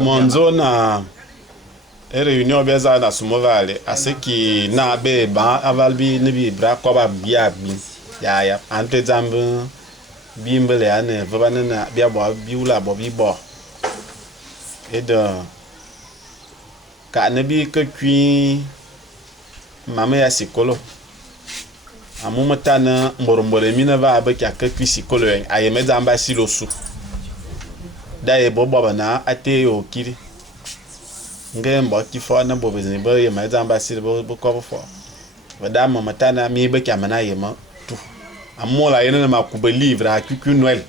Monzo na réunion beza na sumovale aseki na be ba avalbi ne bi bra ko ba bia bi ya ante zambu bimbele ane vabana na bia bo biula bo bi bo et de ka ne bi ke kui mama ya sikolo amumata na mborombore mina va ba ka ke kui sikolo aye me zamba silosu daye bo bo na ate o kiri nge mbo ki fo na bo bezin ba ye me zamba sil bo ko fo wada mama na mi ba kamana ye ma tu amola yena ma ku ba livre a ku noel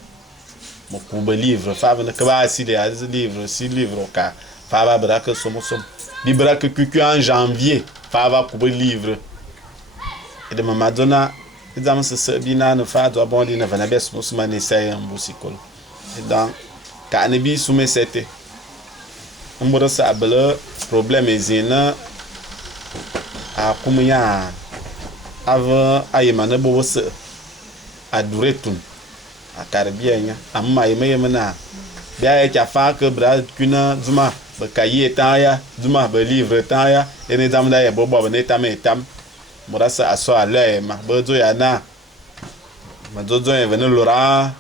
mo ku ba livre fa ba na ka ba si de az livre si livre ka fa ba bra que somo bi bra que ku en janvier fa ba ku ba livre et de mama dona exam se bina no fa do bon di na va na bes mo suma ne sai en busikol et donc ka ne bi sume sete mboro sa abele problème ezina a kumuya ava ayemana bo se a duretun a karbienya amma yemena bia ya fa que bra kuna zuma ba kaye taya zuma ba livre taya ene zamda ya bobo ne tam morasa aso ale ma bozo ya na mazozo ya vene lora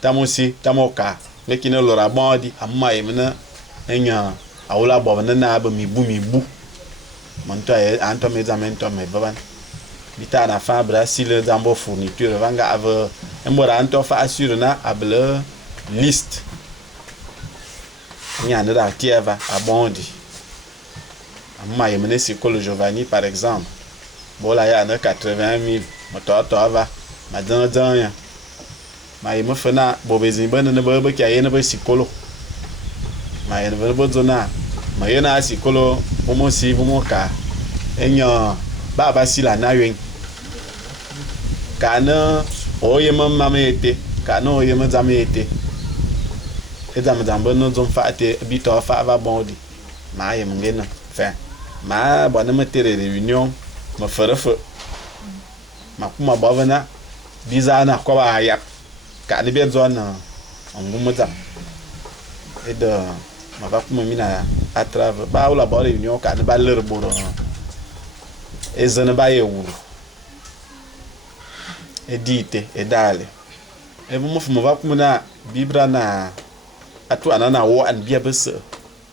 tamusi tamoka mekine lora bodi amma yemena enya awula bo na ba mi bu monto ya anto me zamento me baban bita na fa brasil zambo fourniture vanga ave embora anto fa assure na able liste nyane da tieva abondi amma yemene sikolo Giovanni par exemple bola ya na 80,000 moto ava madan ya ma yemo fena bobezin bana na ba kya yena ba sikolo ma yena ba zona ma yena sikolo bomo si bomo ka enya baba sila na yen kana oyema mamete kana oyema zamete ezam zambo no zon fate bito fa va bondi ma yem ngena fa ma bona metere réunion ma farafa ma kuma bavana bizana ko ba ya ka ni be zona ngum zam et de ma va kuma mina à travers ba la ba réunion ka ni ba leur boro ezana ba ye wuru edite edale e mo fu mo va kuma na bibra na atu anana wo an biya bes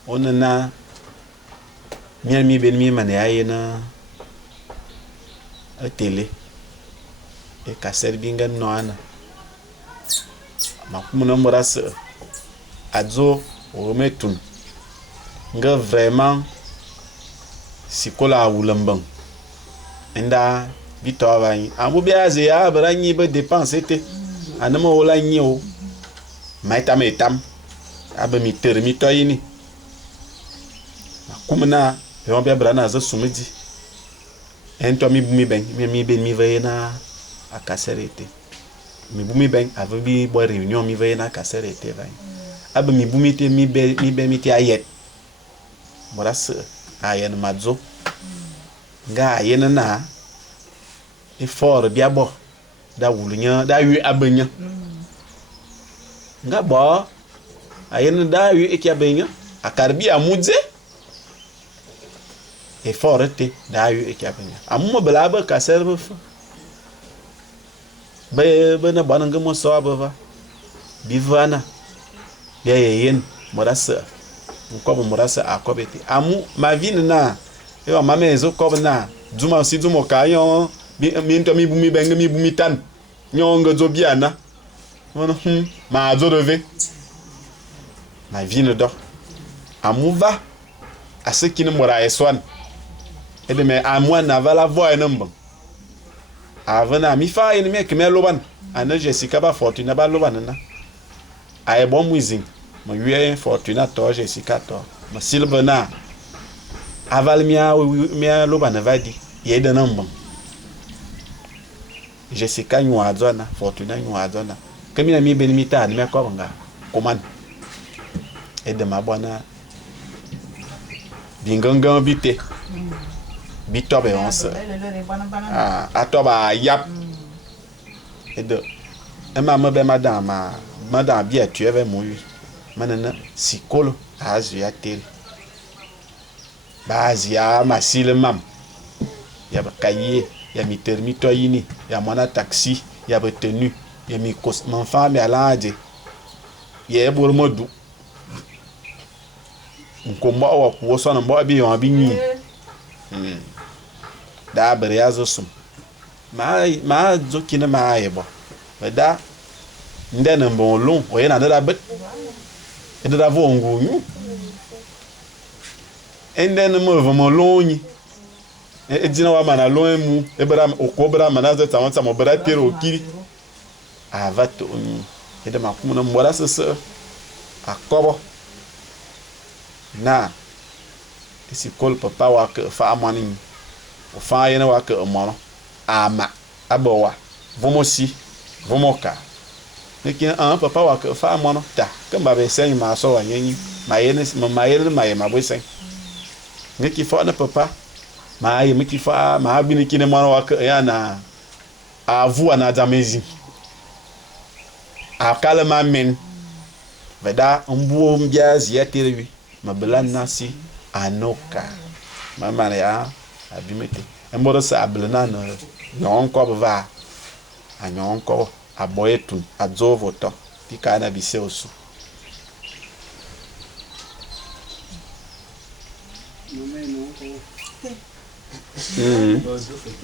onana mi ben mi mane ayena a télé e ka serbinga no ana makumu no moras adzo o metun nga vraiment sikola wulambang enda bitawa yi amu biaze ya baranyi be dépense te anama wala nyo maitam abe mi termi toyini kumna e on bia brana za sumidi ento mi bumi ben mi vena a kaserete mi bumi ben ave bi bo réunion mi vena a kaserete vai abe mi bumi te mi be mi te ayet moras ayen madzo nga ayen na e for bia bo da wulunya da wi abenya nga bo ayen da wi ekiabenya akarbi amudze e forte da wi ekiabenya amma balaba kaserbe be na bana ngamo so abava bivana ya yen morasa nkobo morasa akobeti amu mavine na e wa mamezo kobna duma si dumo kayo minto mi bumi benga mi bumi tan nyonga zobiana wono ma zo deve ma vine do amuva aseki ne mora eswan ede me amwa na vala voix number avana mi fa ene me keme loban ana Jessica ba Fortuna ba loban na ay bon muizin mo wie Fortuna to Jessica to ma silbana aval mia loban vadi yeda number Jessica nyu azona Fortuna nyu azona kemi na mi benimita ni me ko nga koman ede ma bona bingangan bite bitobe onse atoba yap ede ema me be madama madame bien tu avais mouillé manana sikolo azia tel bazia masile mam ya bakaye ya mitermi toyini ya mwana taxi ya betenu ya mi kos mon femme ya lande ya bor modu nkomba wa ko so na mbo bi yon bi ni da bre ya zo sum ma zo kina ma ayebo da ndene bon long o yana da bet e da vo ngunyu ndene mo vo mo lonyi e dina wa mana lo emu e bra o ko bra mana za ta mo bra tero okiri avato ni e da makumu na mbora sese akobo na isi kol papa wa ke fa amani o fa yena wa ke mo ama abowa vomosi vomoka lekin an papa wa ke fa mo ta kamba be sen ma so wa nyi ma yene ma bo sen neki fa na papa ma yi miki fa ma bi ni kine mo wa ke ya na avu na damezi akala ma men veda mbuo mbia zia telewi mabela nasi anoka mama ya abimete emboro sa ablena no nonko ba anyonko aboyetu adzovo to tikana bise osu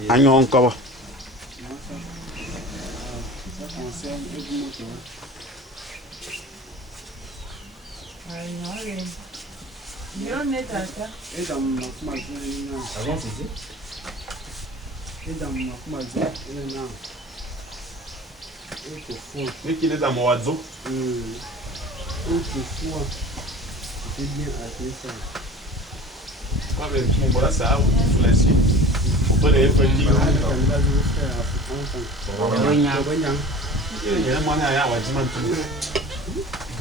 anyonko qui est dans mon oiseau. C'est bien appelé ça. Moi, mais mon bras, ça, ou la suite. On peut les faire dire.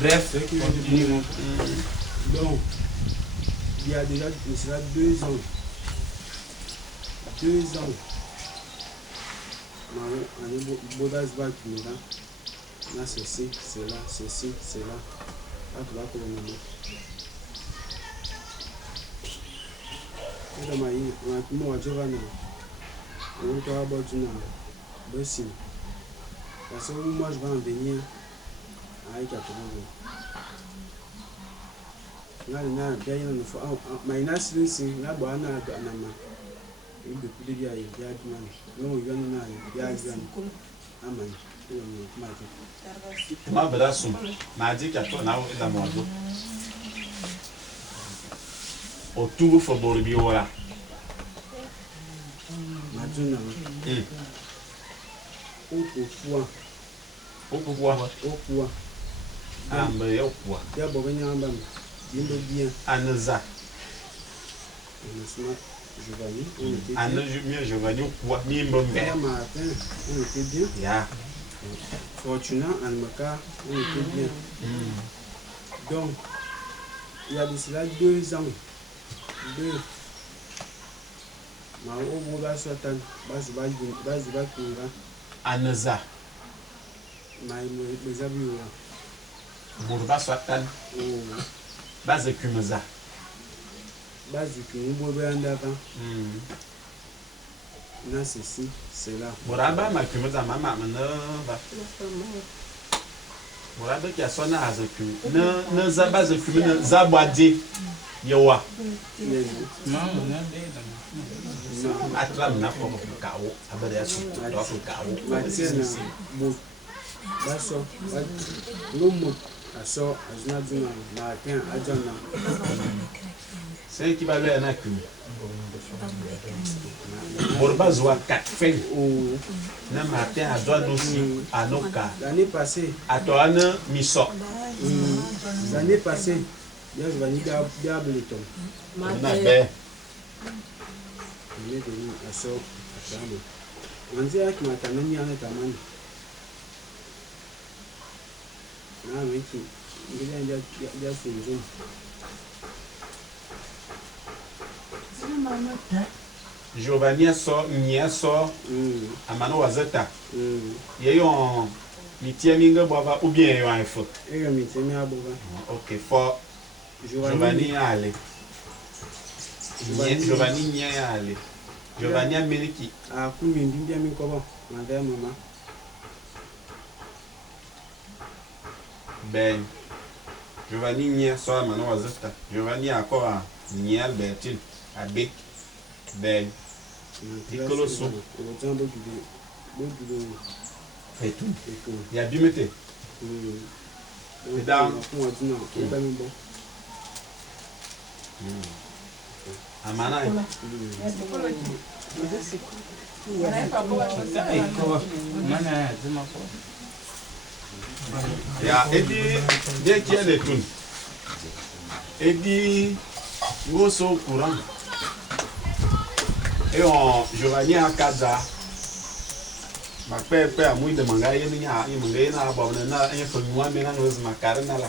Bref, donc, il y a déjà cela 2 ans. 2 ans. Là, ceci, c'est là, ceci, c'est là. Là, tu vas pour le moment. Et dans ma vie, on a Giovanni. On va avoir du nom. Parce que moi, je vais en venir avec la commande. Là, il y a une fois. Mais il y a une fois, il y a une fois. Depuis le début, il y a du mal. Non, il y a une fois, il y a du mal. Amen. Ma braço, mas diz que a tua não é da moda. O tubo foi borbiora. Maduna. O poa. O poa. O poa. Ah, mas é o poa. Já vou ganhar um bando. Bien. Anza. Giovanni. Anza, Giovanni, o poa. Mimbombe. Matin, on était bien. Ya. Fortuna, Almaka, on était bien. Donc, il y a de cela 2 ans. 2. Ma au boga sotan, bas kunga. Anza. Ma me zabiwa. Bourba sotan. Base kumza. Base kumbo beandava. Là, ceci, c'est là. Boraba ma kumza mama manava. Boraba qui a son âge que ne zaba ze kumina zabwadi yowa. Atram na ko kawo abare asu to kawo. Matiena bo. Baso. Lomo aso aznaduna na ken ajana. C'est qui va aller na kum. Borba zoa 4 fins. Na matin à doigt aussi à Noka. L'année passée. À toi na miso. L'année passée. Il y a Giovanni Diableton. Na be. Il est venu à ça. On dirait qu'il m'a tenu en état man. Ah oui, il y a fait une zone. Giovanni so nia so amano wazeta. Yeyo Mitiaminga boba ou bien yo info. Et le métier mi aboba. OK, fort. Giovanni ale. Giovanni nya ale. Giovanni Ameriki. Ah, kumi mbia mi koba. Manda mama. Ben. Giovanni nya so ma no wazifta. Giovanni akora nya Albertine. Abek. Ben. Piccolo su. Et tout. Il y a du mété. Et dans. Amana. Ya, edi dès qu'il y a des tunes. Edi grosso courant. Et on Giovanni en casa. Ma pepe a muy de manga y niña y manga na ba na en fo nyua me na no z makarna la.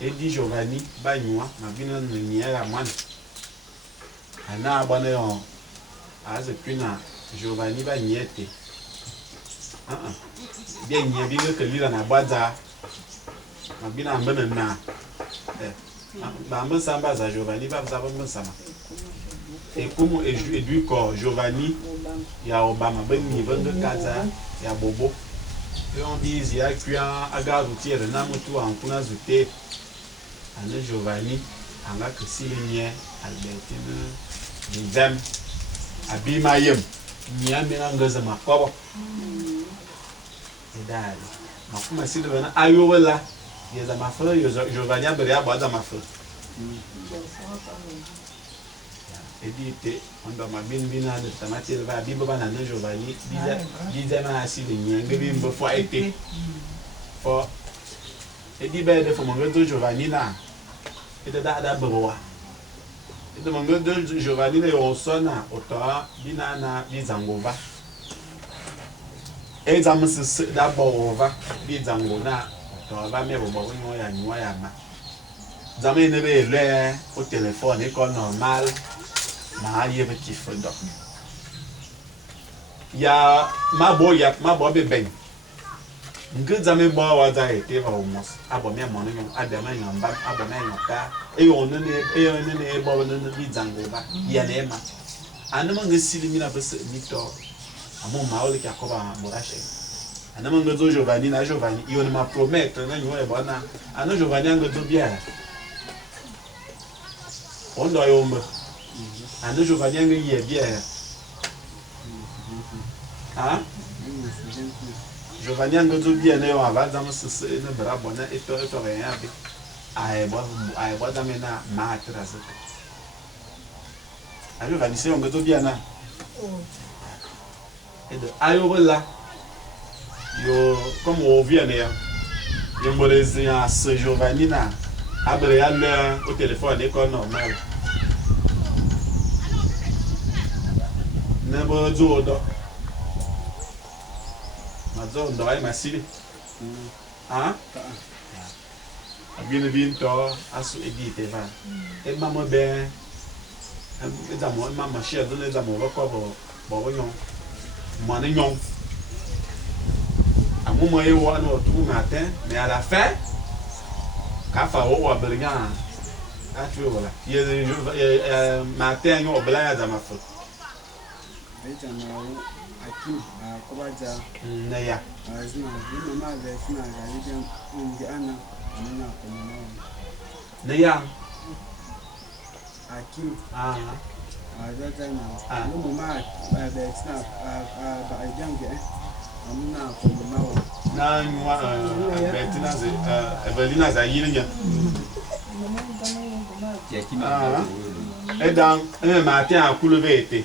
Edi Giovanni ba nyua ma bina no nyia la man. Ana ba na on aze pina Giovanni ba nyete. Bien nyia bi ke lira na baza. Ma bina mbana na. Ba mba samba za Giovanni ba za ba mba sama. Et comme du corps Giovanni il y a Obama ben niveau de casa il y a Bobo et on dit il y a qui a agouti de namutu en kuna zute ane Giovanni anga kisilie Albertine dizem abimayem nya mena ngaza makobo et dal makuma sidi bana ayowala yeza mafro Giovanni abere abada mafro Edite on ma bina de tamati va bibo bana na Giovanni diza ma asili nyenge bimbo fo été fo edi be de fo mo do Giovanni na ede da bowa ede mo do Giovanni ne on sona ota bina na bizangova e zamse da bowa bizangona to ba me bo nyo ya nywa ya ma zame ne be le au téléphone et comme normal ma yebe kifo do ya ma bo be ben ngeza me bo wa za ete ba omos abo me mo no aba ma nyamba abo na nyoka e ono ne e bo no bi zango ba ya ne ma anama ngesili mina bese mito amo ma ole ka ko ba morashe anama ngozo Giovanni iyo ne ma promettre na nyo e bona ano Giovanni ngozo bia ondo ayomba ano Giovanni ngi bia ah Giovanni ngozo bia ne wa va za msese ne bra bona eto rien abi ai bo da mena ma atrasa ayo Giovanni se ngozo bia na edo ayo wala yo comme on vient ya yo molezi a ce Giovanni na abre ya le au téléphone et comme normal na bo zo do ma zo do ai masili ah abine binto asu edite va e mama be za mo mama share do ne za mo ko bo nyon mo ne nyon amumo e wo no tout matin mais à la fin kafa wo wa bergan atu wala ye matin yo bla ya za mafu Aita na Akim Kobaja na ya azina mama da suna ga gidan ungi ana amina kuma na ya Akim azaza Ah. na mama da suna ba idan ga amina kuma na nywa Albertina ze Evelina za yirinya et dans un matin à coulever été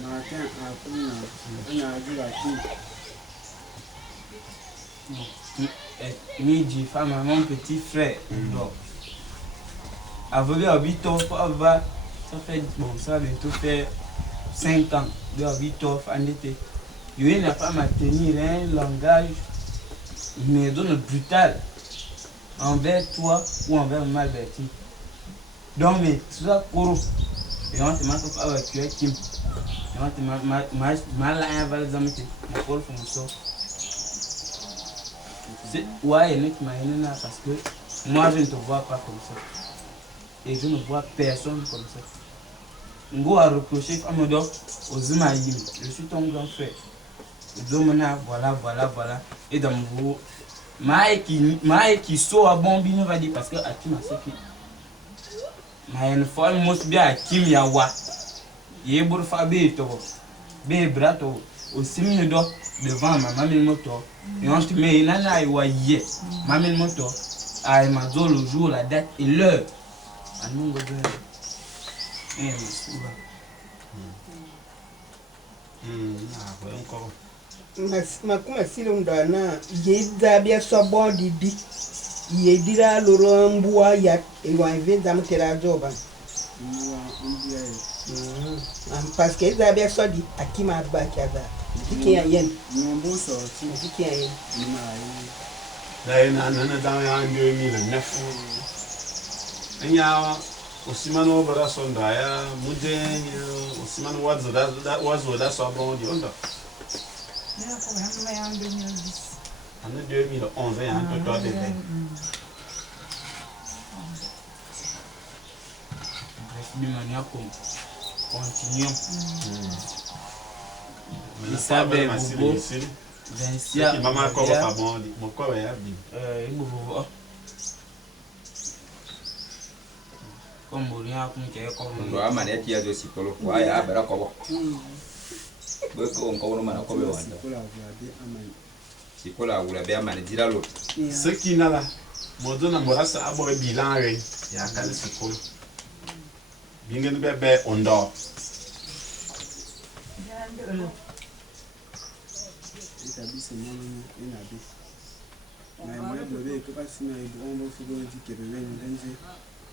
matin akuna ina jira ki Midi, femme, mon petit frère. Donc, a volé à 8 ans, ça fait, bon, ça va bientôt faire 5 ans, de 8 ans, en été. Il n'a pas à tenir un langage, mais donne brutal envers toi ou envers Malberti. Donc, mais tout ça, Koro, et on te marque pas avec Kim. Ouais, parce que moi je ne te vois pas comme ça. Et je ne vois personne comme ça. Ngo a reproché à mon dos aux Zimaïm. Je suis ton grand frère. Domina, voilà. Et dans mon Maï qui sort à bon bien va dire parce que Akim a ce qui. Mais une fois, il must bien Akim Yawa. Yébur Fabé, Bé Brato, au semi devant ma maman moto. Et on te met une année à yé. Maman moto. À Amazon le jour, la date et l'heure. À nous, encore. Ma kuma silo ndana yeda bia sobo dibi yedira loro mbua ya ewa eveza mutera joba parce que yeda bia so di akima ba kaza diki ya yen Nombo sorti. diki ya yen Là, il y a un an en 2009. Il y a aussi maintenant voilà son d'ailleurs, Moudin, aussi maintenant oiseau là soit bon du Honda. En 2011, il y a un peu de bébé. Continuons. Mais ça va être beau. maman encore pas bon, mon corps est bien. Comme rien comme Wa mane tia do sikolo. Wa ya bara ko. Bo ko on mana ko be wa. Sikola wula be amane dira lo. Ce qui n'a là, mon don amorasa abore bilan re, ya kale sikolo. Bingen bebe ondo. Établissement NAB. Mais moi, je vais que passer dans les bons mots, il faut dire que le même danger.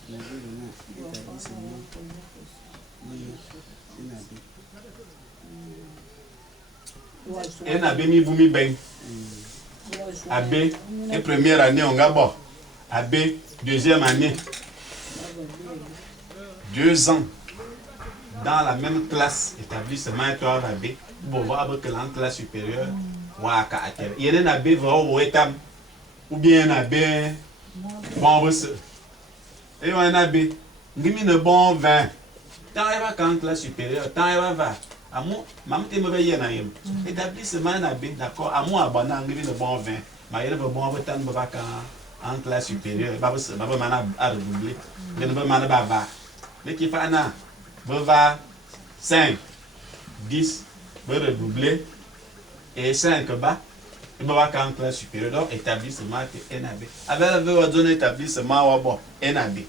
Mais je vais dans l'établissement NAB. NAB mi bumi ben. AB et première année on gabo. AB deuxième année. 2 ans dans la même classe établissement étoile AB. Pour voir que l'en classe supérieure waka atel. Il y a un AB vraiment etam ou bien un AB bon boss. Et un AB ngimi ne bon 20. Tant il va en classe supérieure, tant il va amu mam te mauvais yena yem. Établissement AB d'accord amu abana ngimi ne bon 20. Mais il va bon tant va en classe supérieure, ba boss ba mana a redoubler. Ne ba mana ba. Mais qui fa na va 5 10 redoubler et 5 bas, il va en classe supérieure, donc établissement NAB. Avec la zone établissement bon NAB.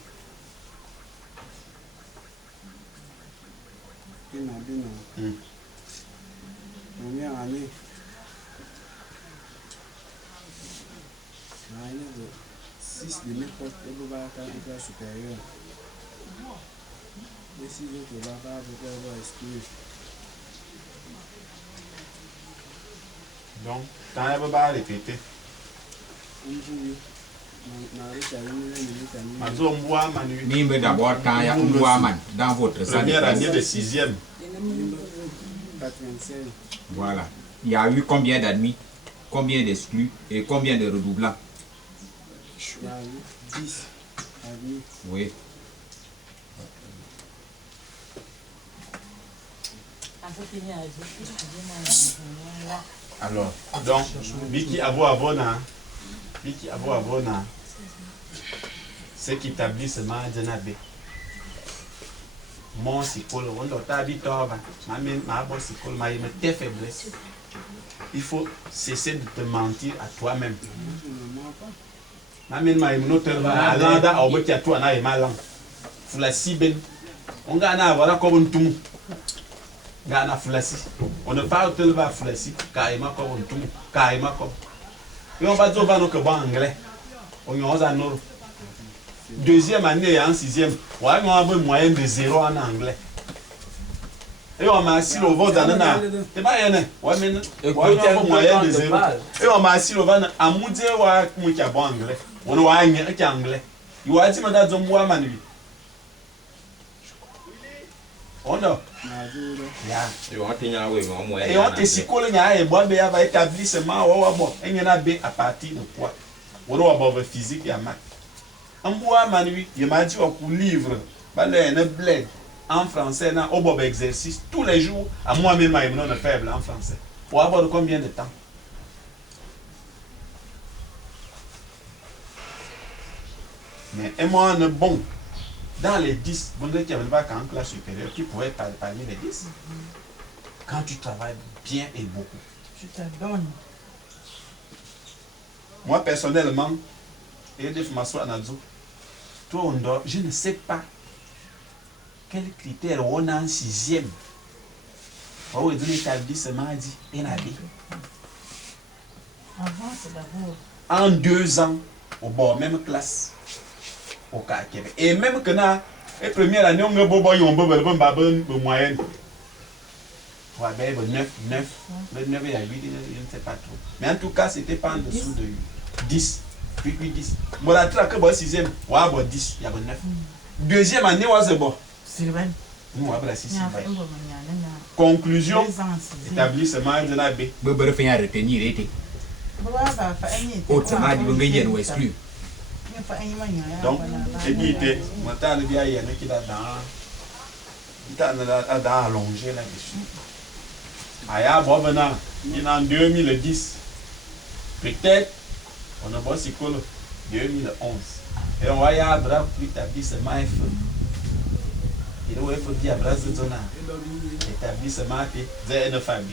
NAB non. Première année. Année de 6 de n'importe quel va en classe supérieure. Mais si je vais pas avoir exclu. Donc, quand elle va répéter, Nimbe d'abord quand ya Ngwaman dans votre salle. Première année de 6e. Voilà. Il y a eu combien d'admis, combien d'exclus et combien de redoublants? Il y a eu 10 admis. Oui. Alors, donc, Biki Abo Abona, c'est qui établit ce Madjanabe. Mon psychologue, on doit habiter, ma bonne psychologue, ma tes faiblesses. Il faut cesser de te mentir à toi-même. Ma mère m'a noté à l'anda, au bout de toi, na malang. Flassi ben, on gagne à voilà comme un tout. Gana Flassi. On ne parle pas de Flassi, carrément comme un tout, carrément comme. Et on va dire que bon anglais. On y a un autre. Deuxième année et en 6e, on a un moyen de 0 en anglais. Et on m'a assis au vote dans un. C'est pas rien. On a un moyen de 0. Et on m'a assis au vote à Moudé ou à Moukia bon anglais. On a un anglais. Il va dire que on Ono. Ya. You want to know where Et on te sikole nya e bo be ya va établissement wa bo. Enyena be à partir de quoi? Woro wa bo physique ya math. Amboa manui, il m'a dit au livre, un bled en français, au bob exercice tous les jours, à moi-même, à me faible en français. Pour avoir de combien de temps? Mais et moi, on est bon. Dans les 10, bon, qui n'avait pas qu'en classe supérieure, qui pourrait être parmi les 10. Quand tu travailles bien et beaucoup. Je te donne. Moi, personnellement, et de François Nadzo, toi, on dort, je ne sais pas quels critères on a en 6e. On va donner l'établissement dit NAB. Avant, c'est d'abord. En 2 ans, au bord, même classe. Au cas Québec. Et même que na la première année, on a beau moyenne. Ouais, ben 9, 9 et 8, je ne sais pas trop. Mais en tout cas, c'était pas en dessous de 10. Puis 10. Bon, la traque, bon, 6e, ouais, bon, 10, il y a bon 9. Deuxième année, ouais, c'est bon. Sylvain. Nous, ouais, 6. Conclusion, établissement de la B. Vous pouvez faire retenir l'été. Autrement, vous pouvez y aller exclure. Donc, et dit, maintenant, il y a un qui est dans allongé là-dessus. Aya, bon, maintenant, il est en 2010. Peut-être, on a bossé 2011. Et on va y avoir l'établissement F. Il doit être dit à Brazil, l'établissement ZNFAB.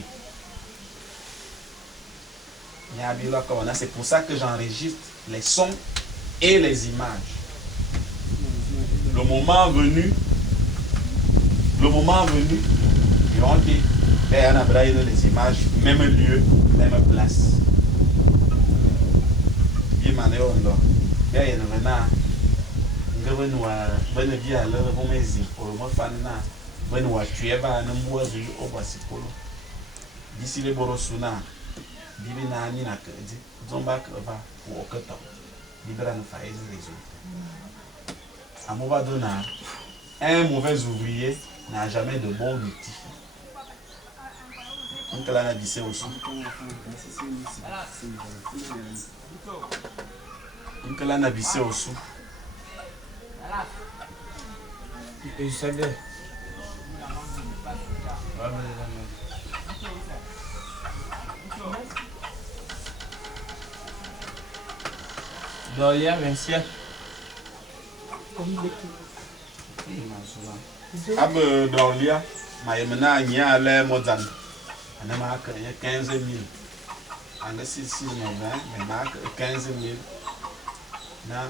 C'est pour ça que j'enregistre les sons et les images. Le moment venu, ils ont dit, on a les images, même lieu, même place. Il m'a dit, on doit. Il y a un d'ici les borosuna, Bibina Nina, Zombak va ou Oketon, Libran Faïs résultat. À Mouvadona, un mauvais ouvrier n'a jamais de bon outil. Donc là, on a dit c'est aussi. Donc là, on a dit c'est aussi. Et ça veut. Dolia, Vincia. Abe Dolia, Maïmena, Nia, les Mozan. On a marqué 15 000. En 6 000, mais marque 15 000. Na,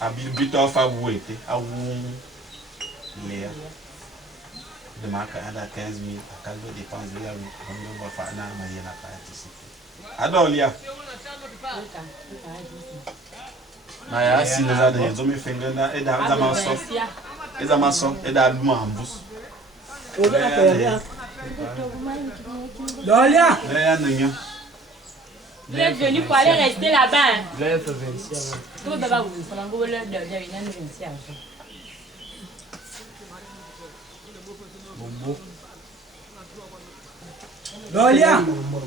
Abil of a wait, a wound. Léa. De marque à 15 000. À quel de dépenses de la rue, on va faire un an, mais il n'a pas participé. Adolia. Naya si les années, ils ont mis finger dans et dans Zamaso. Et Zamaso, et dans Lumambus. Dolia! Vous êtes venu pour aller rester là-bas. Vous avez fait Vincia. Tout d'abord, vous savez, vous avez une Vincia. Bombo. Dolia!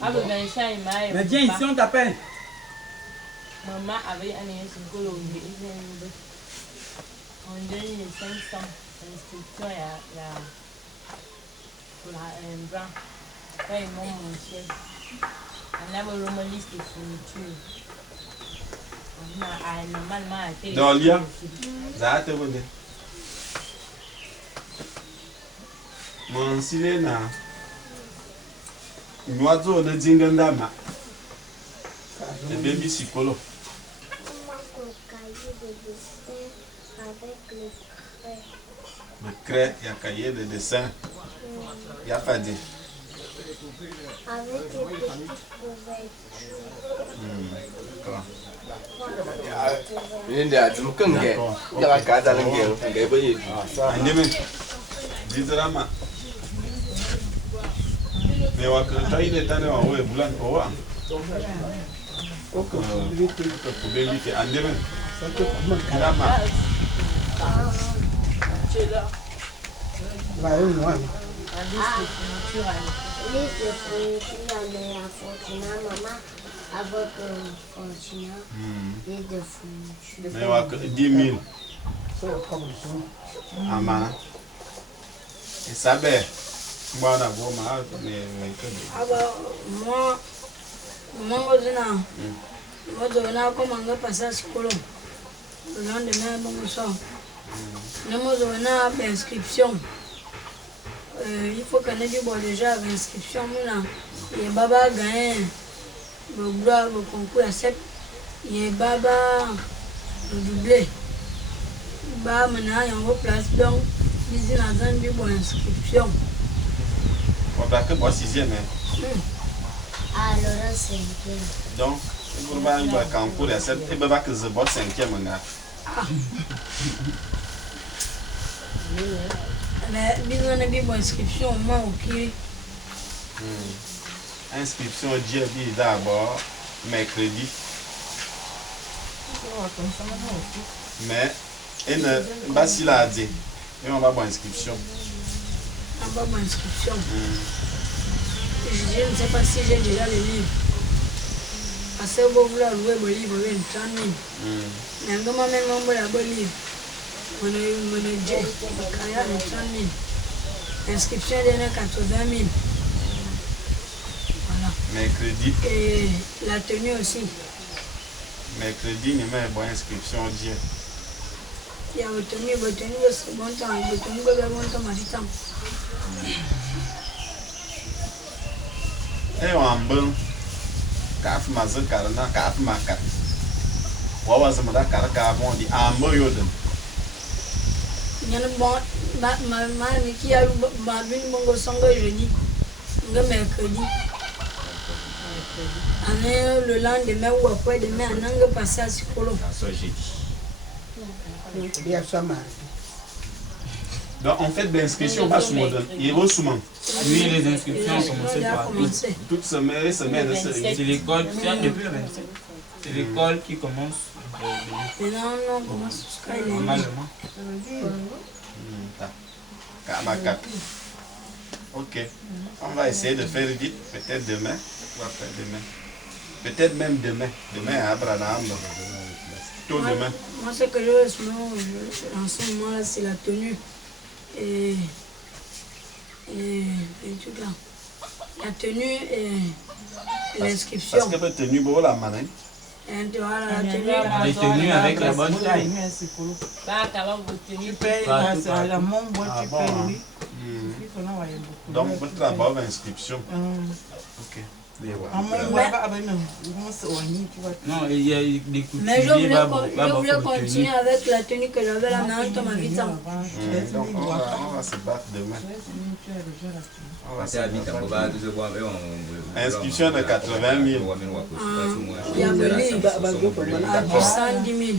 Ah, vous Vincia, il m'a. Mais viens ici, on t'appelle. Maman avait un psychologue. On donne les 500 inscriptions pour la blanc. Quand ils m'ont mon chef, on a une liste de fournitures. On a normalement été. Dolia, ça te va bien. Mon silena. Nous avons un dingandama. Le baby psychologue. Le craie, il y a cahier de dessin. Il y a pas dit. Avec les petites couvertures. Ini ada mungkin ke? Jangan kata lagi, enggak boleh. Anime. Dizrama. Mais on a il est allé en haut et boulant au haut. va le moi. La liste de fourniture à l'école. Liste de fourniture à Fortuna, maman, avec Fortuna, liste de fourniture. Mais ouais, 10 000. C'est le problème. Ama. Et ça ben. Moi, on a beau mal, mais Moi, moi, comme on a passé à l'école, le lendemain, bon sang. Nous avons une inscription. Il faut qu'on ait du bon déjà avec l'inscription. Il y a Baba gagné le concours à 7. Il y a Baba le doublé. Bah, maintenant, il y a une place donc. Ils ont une bonne inscription. on va que moi 6e. Ah, Laurent 5e. Donc, pour moi, il va concours à 7. Et Baba que je bois 5e. Mais ils ont une bonne inscription au moins au pied. Inscription JB d'abord, mercredi. Mais, et ne, bah si l'a dit, et on va avoir inscription. On va avoir inscription. Je ne sais pas si j'ai déjà le livre. Parce que vous voulez louer le livre, vous avez 30 000. Mais quand même, on va le livre. On a déjà 30 000. L'inscription est 80 000. Voilà. Mercredi. Et la tenue aussi. Mercredi, il y a une bonne inscription. Il y a une tenue, c'est bon temps. Il y a une tenue, c'est bon temps, ma vie temps. Et on a un bon. Kaf maze karna, kaf makat. Wawa zamada karka bon di ambo yoden. Il y a un bon. Ma qui a eu une bonne songe jeudi. Le mercredi. Le lendemain ou après demain, on a passé à psychologue. Donc en fait, l'inscription va sous modèle. Il va sous. Oui, les inscriptions ont commencé par toute semaine, c'est l'école, c'est depuis le 27. C'est l'école qui commence. Non, commence normalement. Ok. On va essayer de faire vite, peut-être demain ou après-demain. Peut-être même demain. Demain à Abraham. Tôt demain. Moi, ce que je veux en ce moment-là, c'est la tenue. Et tout là. La tenue et l'inscription. Parce que la tenue, bon, la manette. Voilà, la tenue. Les tenues avec la bonne taille. Tu payes la montre, tu payes, oui. Donc, votre travail d'inscription. Ok. Non, il y a des couturiers. Mais je voulais continuer avec la tenue que j'avais là dans ma vie. Donc, on va se battre demain. On va se battre. Inscription de 80 000. Il y a le livre à 110 000.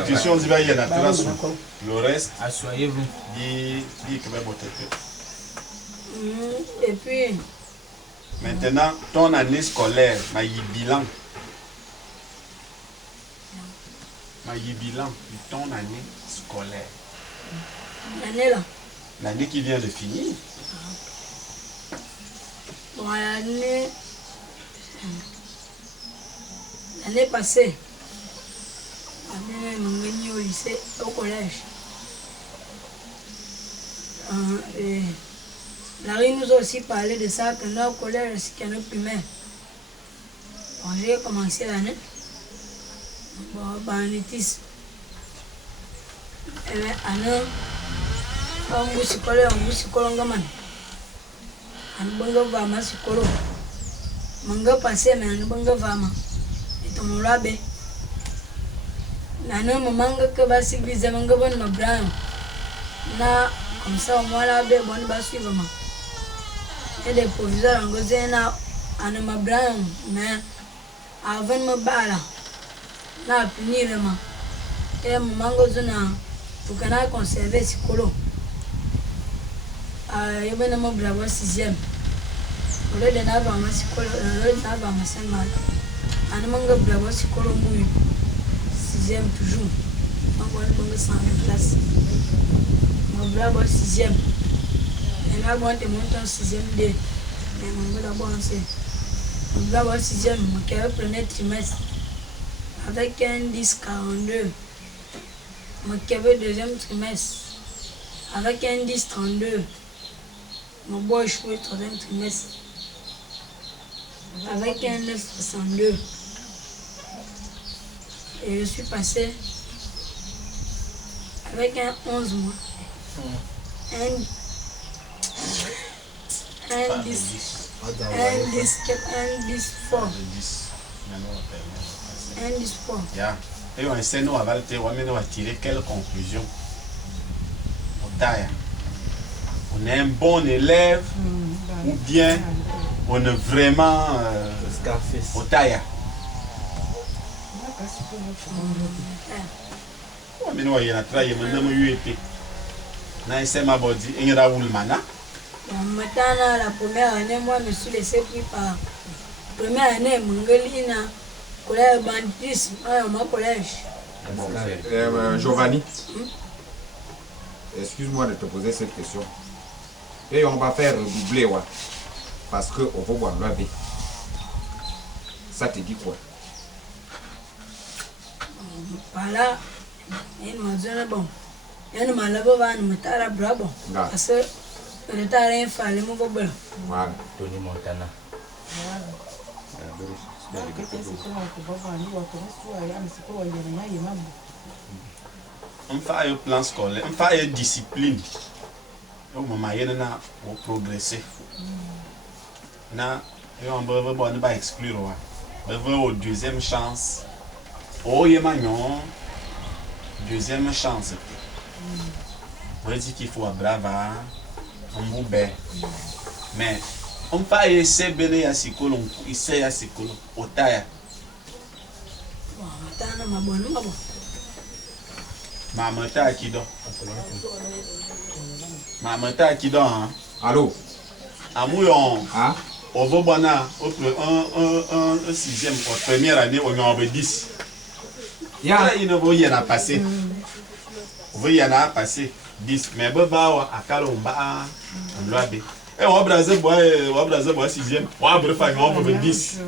Inscription, il va y avoir le reste. Assoyez-vous. Et puis. Maintenant, ton année scolaire, ma bilan. Ma bilan de ton année scolaire. L'année là. L'année qui vient de finir. Bon, l'année passée, on est venu au lycée, au collège. Larry nous a aussi parlé de ça, que nous au collège, c'est qu'il y a nos primaires. Bon, j'ai commencé l'année. Bon, on est ici. Et bien, on est psychologue, on va psychologue. Manga passé, mais on va vraiment. Et on va bien. L'année, on manga que va s'égliser, on va bon bravo. Là, comme ça, on va là, on va suivre. Et des proviseurs en Gozena, en ma bravo, mais avant de me battre, là, punir le main. Et mon mango zona, pour qu'on a conservé ce colo. Il y a un bravo 6e. Au lieu de n'avoir ma psycholo, au lieu de n'avoir ma 5 mal. Un mango bravo psycholo mouille. 6e toujours. bonne sans classe. Mon bravo 6e. Et là, bon, tu montes en 6e D. Mais mon bravo, c'est. Mon bravo 6e, mon premier trimestre. Avec un 10-42. Mon deuxième trimestre. Avec un 10-32. Mon boy échoué troisième trimestre. Avec un 9-62. Et je suis passé avec un 11 mois. Un 10 fort. Un 10 fort. Et on essaie nous à tirer quelle conclusion? On est un bon élève ou bien on est vraiment au taille. Mais nous, il y a travaillé, mais nous, il y a été. N'a essayé ma body, il y a eu le mana. Maintenant, la première année, moi, je me suis laissé pris par. La première année, mon gars, collège bandisme, mon collège. Giovanni, excuse-moi de te poser cette question. Et on va faire redoubler, ouais, parce qu'on va boire l'AV. Ça te dit quoi? Par là, il m'a dit bon. Il m'a dit bon. Parce que le terrain fallait me voir. Voilà. Tony Montana. On fait un plan scolaire, on fait une discipline. Au moment où on progresser. On va exclure. On va au deuxième chance. Oh, il y a deuxième chance. On dit qu'il faut brava, on vous bet. Mais on va essayer de bénir à ce que l'on essaie à ce que l'on taille. Maman ta qui dort. Maman ta qui dort. Allô? Amouillon. Hein? On va bon un 6e, en première année, on en a 10. Il ne va y en a passé. On va y en a passé 10. Mais bon, à Kalomba, on l'a dit. Et on va braser 6e. On va braser 10.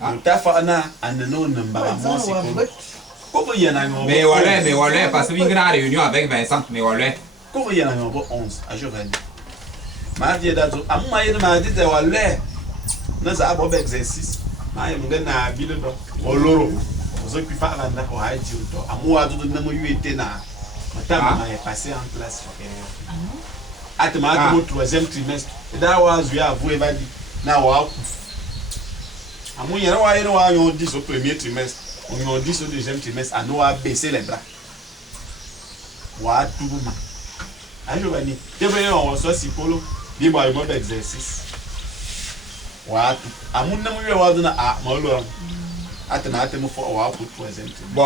On t'a fait un nom de Mbaraman. Comment il y en a mais voilà, parce que nous avons une réunion avec Vincent, mais voilà. Comment il y en a 11 à Giovanni? Ma vie d'azo, à moi il m'a dit de voilà. Nous avons un exercice. Ma il m'a dit na bile do. Oloro. Ozo qui fa la na ko haji to. À moi do na mo yuete na. Mata ma est passé en classe. Atma au troisième trimestre. Et da wa zu ya vous evadi. Na wa ku. À moi il wa yon 10 au premier trimestre. On a 10 au deuxième trimestre. À nous a baissé les bras. Wa tout ma. À Giovanni, dès on reçoit Sipolo, il y a un bon exercice. À mon nom, il y a un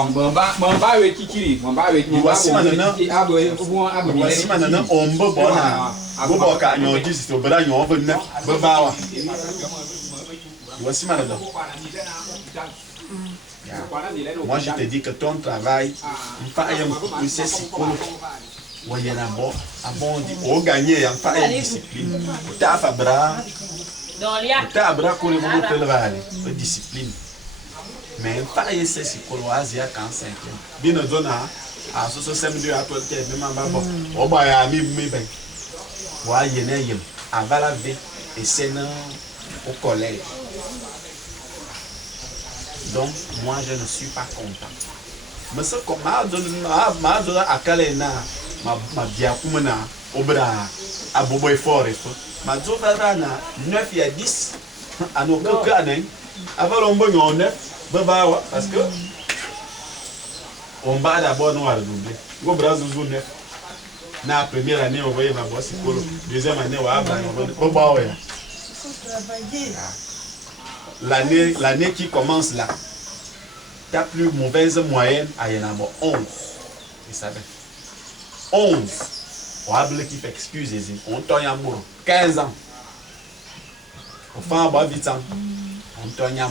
bon, va avec Kikiri, on va avec voici maintenant, on peut voici maintenant. Moi, je te dis que ton travail, il c'est psychologue. Il y a un bon dit, on gagne, il y a une discipline. Tu as un bras, tu as un bras pour le discipline. Mais il y a c'est psychologue, il y a 45 ans. Bien, on donne à 62 à 12, même en bas, on va y aller, mais bien. Ouais, il y a un avant la vie, et c'est au collège. Donc, moi, je ne suis pas content. Mais c'est comme ma donné à Kalena, ma diacoumena, au bras, à Bobo et Fort. Ma zofra na 9 et 10, à nos cocanes, avant l'on bon en 9, parce que on va d'abord nous redoubler. Go bras zouzou 9. Na première année, on voyait ma bosse psychologue. Deuxième année, on va l'année qui commence là, ta plus mauvaise moyenne, il y en a 11. Vous savez. 11. On a qui fait excuse, on tourne à 15 ans. On fait un bon 8 ans. On tourne à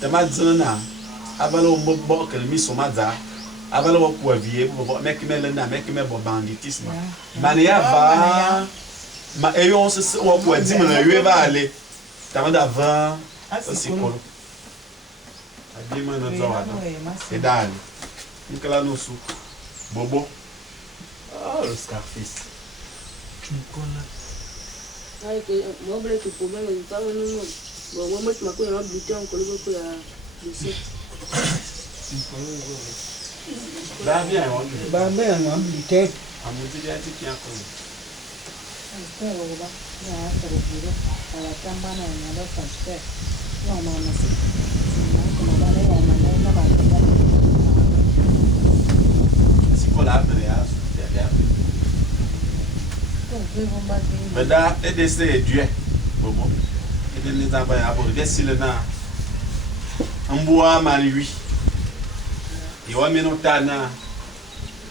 15 ans. avalo mo que mi somaza avalo ko vie bo mek me na mek me bo banditisme mania va ma eyon se o ko di me na yue va aller tavanda avant aussi ko abi me no zo ado e dali nkala no su bobo oh le Scarface tu me connais. Ai que mo bre que problema de tal no bo mo ma ko na bulletin ko ko ya disse ba bien on Ba bien, non, bulletin. amuti dia ti kia ko si ko la brea ya Beda e de se due bobo e de ni taba ya bo de sile na mbua maliwi iwa minuta na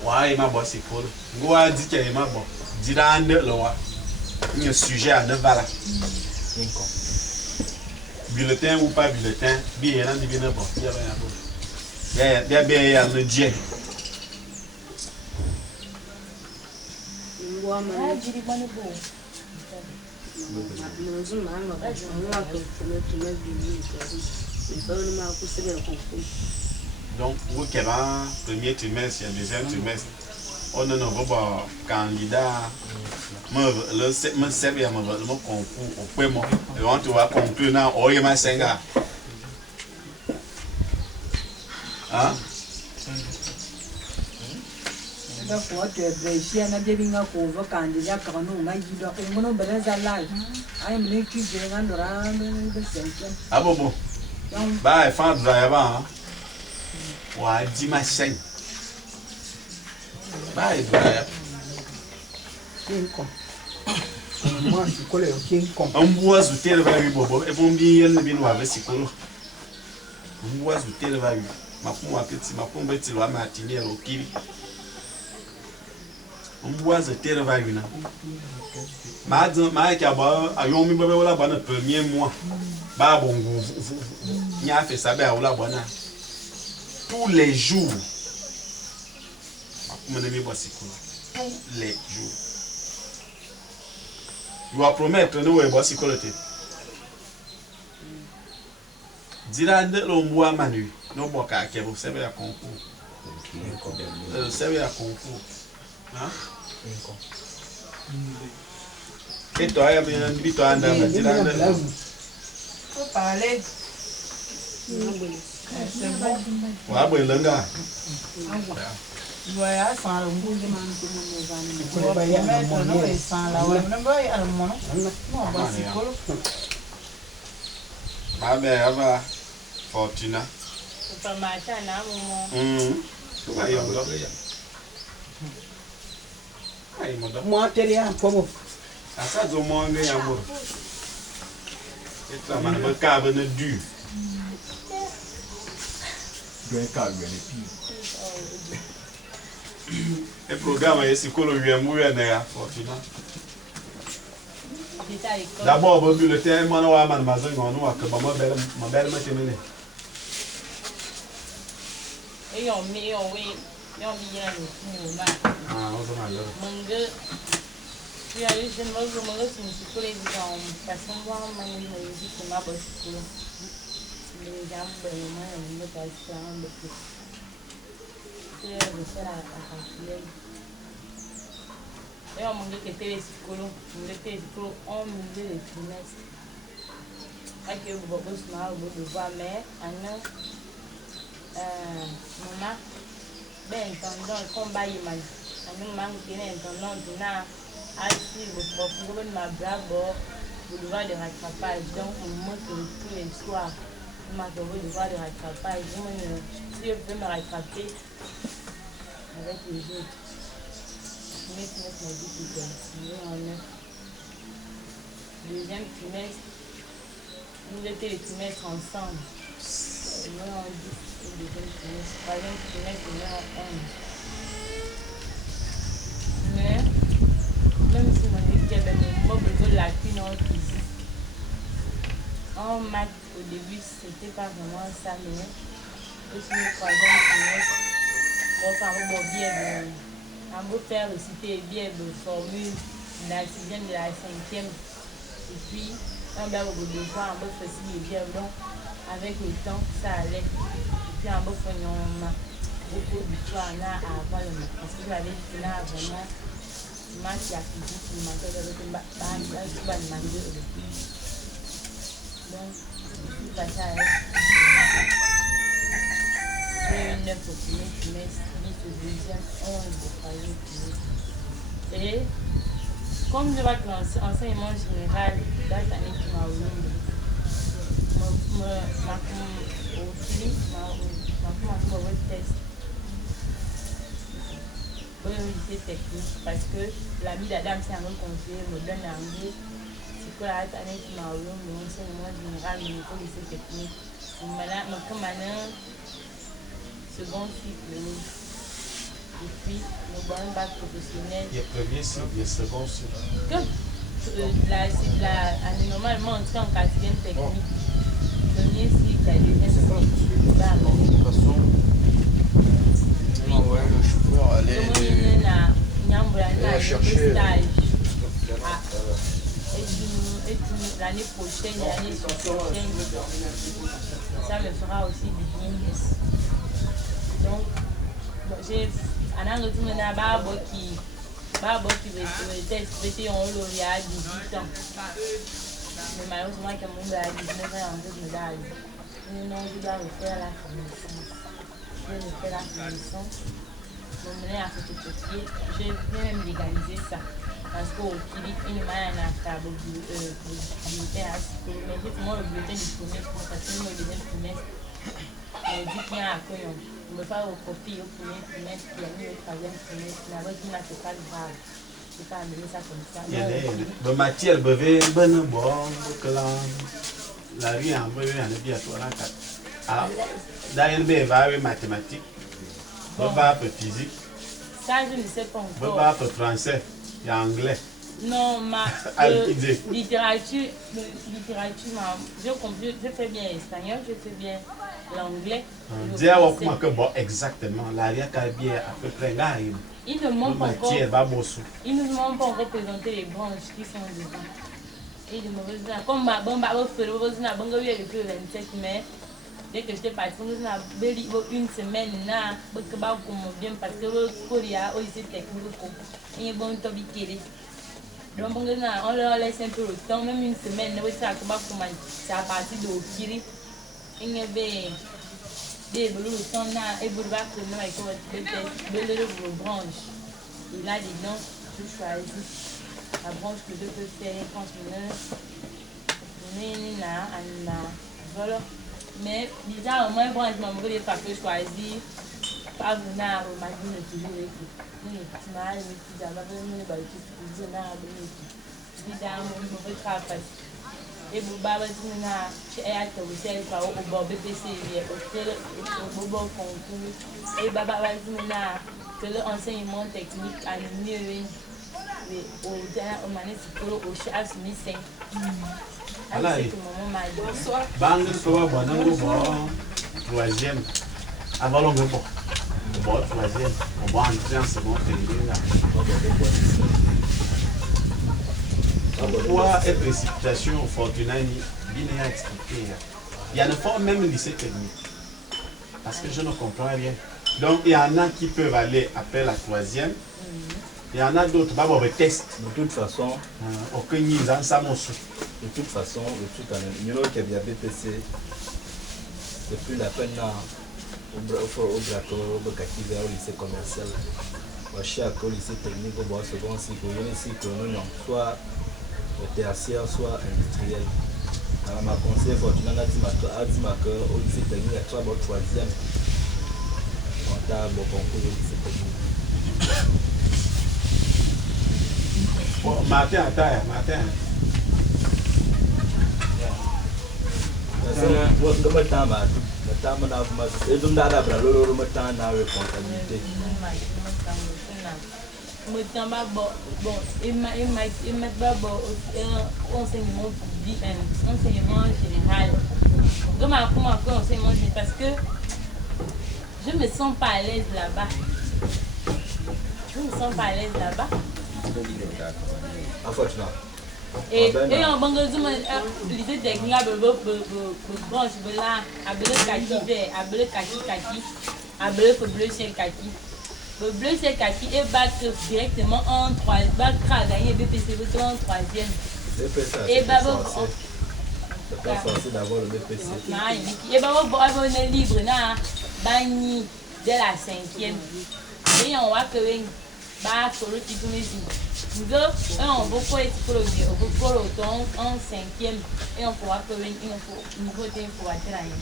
wa e ma bo si polo ngwa di ke e ma bo dirande lo wa ni sujet à ne vala bulletin ou pas bulletin bi era ni bi na bo ya ba ya bo ya be ya no die ngwa ma jiri bani bo Nous donc, vous qui avez un premier trimestre, il y a un deuxième trimestre, on a un candidat, le service à mon concours, au paiement, et on va conclure dans Oyema Senga. Hein? da ko te bresia na de binga ko va candidat ka no ngai do ko ngono beleza lai ai me ki je ngandora de senke Abobo. Ba e fa driver wa di ma sen. Ba e driver. Cinco. Moi, je connais au cinco. On boit sous terre va yu bobo e bon bi yel bi no ave sikolo. On boit sous terre va yu. Ma pour petit ma pour petit lo ma tini ro kiri. On boit sous terre va yu na. Ma ki aba ayon mi bebe wala ba na premier mois. Ba bon il a fait ça ben wala bona. Tous les jours. Ma pour me boit sikolo. Tous les jours. Je vais promettre nous et boire sécurité. Dira de l'omboa manu, non bois qu'à vous savez à concours. Savez à concours. Hein? Et toi, il y a un bito à andama. Dira de l'omboa. faut parler c'est bon Wa boy lenga. ouais à sans le bout de man ko mo Ba ya na mo no ne. e sans la ouais non ba ya mo no ba si ko Ma mère va Fortuna. Supermarché na mo. Ayo ndo. Ayo ndo. Moi, tu es un peu. Asa zo mo nge ya mo. Eta man ba ka ba na du. Dois calmer les pieds. E programma esse colo mulher né, Fortuna. D'abord, bon bulletin, moi on va mademoiselle on va que ma belle me tenir. Et on met on oui, on vient nous ma. Ah, on va mal. Mange. Tu as eu des mots comme le c'est pour les gens parce qu'on voit manger les musiques c'est ma bosse pour les gens vraiment on ne pas ça de plus. C'est la partie. Et on mange que les psychologues, on les psychologues on mange les trimestres. Avec le boss na au bout de voir mais maman ben pendant le combat il m'a manque pendant dina assis le problème ma bravo boulevard de rattrapage donc on monte tous les soirs on m'a trouvé boulevard de rattrapage si je peux me rattraper avec les autres mais c'est ma vie qui continue en deuxième trimestre nous étions les trimestres ensemble nous on dit le deuxième trimestre troisième trimestre nous on mais même si mon équipe avait mon meuble de la cuisine en cuisine en maths au début c'était pas vraiment ça mais aussi le troisième trimestre. On va bien, on va faire réciter bien de formule de la sixième, de la cinquième. Et puis, on va au devoir, on va faire les bien donc avec le temps, ça allait. Et puis, on va faire beaucoup d'histoire là avant le match. Parce que j'avais dit là vraiment, match à physique, le matin, j'avais dit, donc, je suis passée avec 9 au premier trimestre, 10 au deuxième, 11 au troisième trimestre. Et comme je vais commencer enseignement général dans cette année qui m'a ouvert, ma commencé mon test. Au lycée technique, parce que l'ami d'Adam, c'est un autre conseiller, me donne l'anglais. C'est que la année qui m'a ouvert, mon enseignement général, mais au lycée technique. Maintenant, comme second cycle. Et puis, le bon bac professionnel. Il y a premier cycle, il y a second cycle. Comme l'année normalement entrée en quatrième technique. Premier cycle, la deuxième cycle. De toute façon, ouais, le chauffeur allait la chercher stage. Et l'année prochaine, l'année prochaine, ça me fera aussi du bien. Donc, j'ai un retour à Barbo qui était en lauréat à 18 ans. Mais malheureusement, quand mon gars a 19 ans, en fait, me dit non, je dois refaire la connaissance. Je vais refaire la connaissance. Je vais mener à photocopier. Je vais même légaliser ça. Parce qu'au Québec, il y a un accord de bulletin à ce que. Mais c'est moi le bulletin du premier trimestre, parce que moi le deuxième trimestre. Je dis qu'il y a un accord. On me fait recopier au premier trimestre, puis au troisième trimestre. Mais avec moi, c'est pas grave. Je ne peux pas amener ça comme ça. De matière, je bonne bon, que la vie en peu, on est bien toi là. Ah, d'ailleurs, il va avec mathématiques, il va avec physique. Ça, je ne sais pas encore. Il va avec français et anglais. Non, ma littérature, je fais bien l'espagnol, je fais bien l'anglais. Dis-moi que bon, exactement, la vie a bien à peu près là. Ils ne m'ont pas encore présenté les branches qui sont dedans. Et de mauvaises notes. Comme ma bombe a fait le 27 mai, dès que j'étais partie, on a une semaine, parce que le Coréa, au lycée technique, il y a un bon tobi kéré. Donc, on leur laisse un peu le temps, même une semaine, c'est à partir de Okiri. Il y avait des boulots le temps là, et boulevard que nous avons de branches. Et là, dedans, je choisis la branche que je peux faire quand voilà. Mais déjà, au moins, bon, je m'en vais pas que choisir. Pas venir au magasin de toujours les petits mal, les petits amas, les petits travail. Et vous avez dit que vous avez au bord BPC, au bord concours. Et Baba va dire que l'enseignement technique a mieux au mané au chef missing. Bonsoir. Bang, bon, troisième. Avant l'on veut pas. Bon, troisième. On va entrer en seconde. Pourquoi est précipitation au Fortuna bien expliqué? Il y a une forme même lycée technique. Parce que je ne comprends rien. Donc il y en a qui peuvent aller après la troisième. Il y en a d'autres, bah, le test. De toute façon, le truc il y a qui a bien BPC, c'est plus la peine au lycée commercial. Au lycée technique, au second cycle, soit tertiaire, soit industriel. Ma conseillère Fortuna a dit qu'au lycée technique, il y a trois troisième. On a un bon concours au lycée technique. Matin. Enseignement général. Parce que Je me sens pas à l'aise là-bas. Je me sens pas à l'aise là-bas. En Fortuna. Et on va l'idée technique à branche là, à bleu kaki vert, à bleu kaki, à bleu kaki. Le bleu c'est kaki et battre directement en 3, battre gagner BPC en 3e. Et bah c'est pas forcé d'avoir le BPC. Et bah on est libre na bani dès la 5e. Et on va que bah sur le petit nous on va pour psychologie, on va pour l'automne en 5e et on pourra que niveau pour atteindre.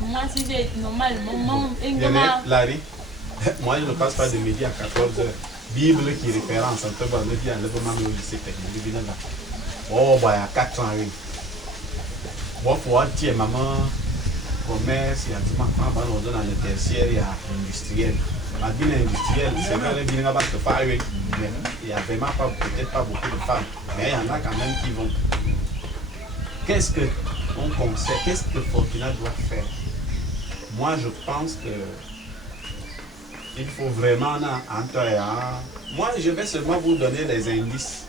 Moi, si j'ai normalement, Larry, moi je ne passe pas de midi à 14h. Bible qui référence, en tout cas, le bien, le moment au lycée technique, oh, bah, il y a 4 ans, oui. Moi, il faut dire, maman, commerce, il y a du marquement, on donne dans le tertiaire, il y a industriel. Ma ville industrielle, c'est vrai, il y a pas oui. Il n'y a vraiment peut-être pas beaucoup de femmes, mais il y en a quand même qui vont. Qu'est-ce qu'on conseille, qu'est-ce que Fortuna doit faire? Moi, je pense que il faut vraiment moi, je vais seulement vous donner les indices.